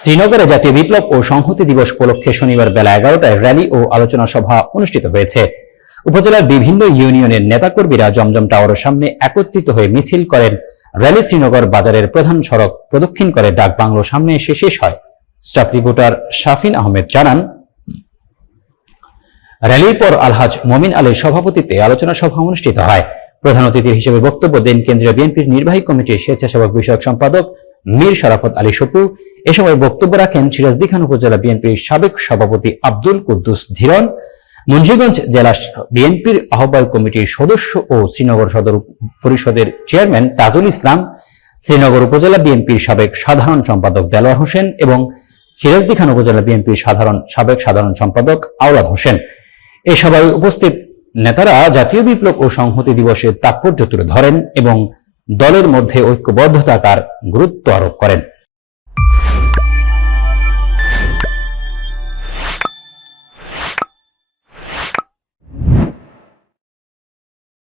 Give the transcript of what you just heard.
শ্রীনগরে জাতীয় বিপ্লব ও সংহতি দিবস উপলক্ষে শনিবার বেলা এগারোটায় র্যালি ও আলোচনা সভা অনুষ্ঠিত হয়েছে। উপজেলার বিভিন্ন ইউনিয়নের নেতাকর্মীরা জমজম টাওয়ারের সামনে একত্রিত হয়ে মিছিল করেন। র্যালি শ্রীনগর বাজারের প্রধান সড়ক প্রদক্ষিণ করে ডাক বাংলোর সামনে এসে শেষ হয়। স্টাফ রিপোর্টার শাফিন আহমেদ জানান, র্যালির পর আলহাজ মমিন আলীর সভাপতিত্বে আলোচনা সভা অনুষ্ঠিত হয়। প্রধান অতিথি হিসেবে বক্তব্য দেন কেন্দ্রীয় বিএনপির নির্বাহী কমিটির স্বেচ্ছাসেবক বিষয়ক সম্পাদক মীর শরাফত আলী সপু। এ সময় বক্তব্য রাখেন সিরাজদি খান উপজেলা বিএনপির সাবেক সভাপতি আব্দুল কুদ্দুস ধীরন। মুন্সিগঞ্জ জেলা বিএনপির আহ্বায়ক কমিটির সদস্য ও শ্রীনগর সদর পরিষদের চেয়ারম্যান তাজুল ইসলাম। শ্রীনগর উপজেলা বিএনপির সাবেক সাধারণ সম্পাদক দেলোয়ার হোসেন এবং সিরাজদি খান উপজেলা বিএনপির সাধারণ সাবেক সাধারণ সম্পাদক আওলাদ হোসেন। এ সভায় উপস্থিত নেতারা জাতীয় বিপ্লব ও সংহতি দিবসের তাৎপর্য তুলে ধরেন এবং দলের মধ্যে ঐক্যবদ্ধতাকার গুরুত্ব আরোপ করেন।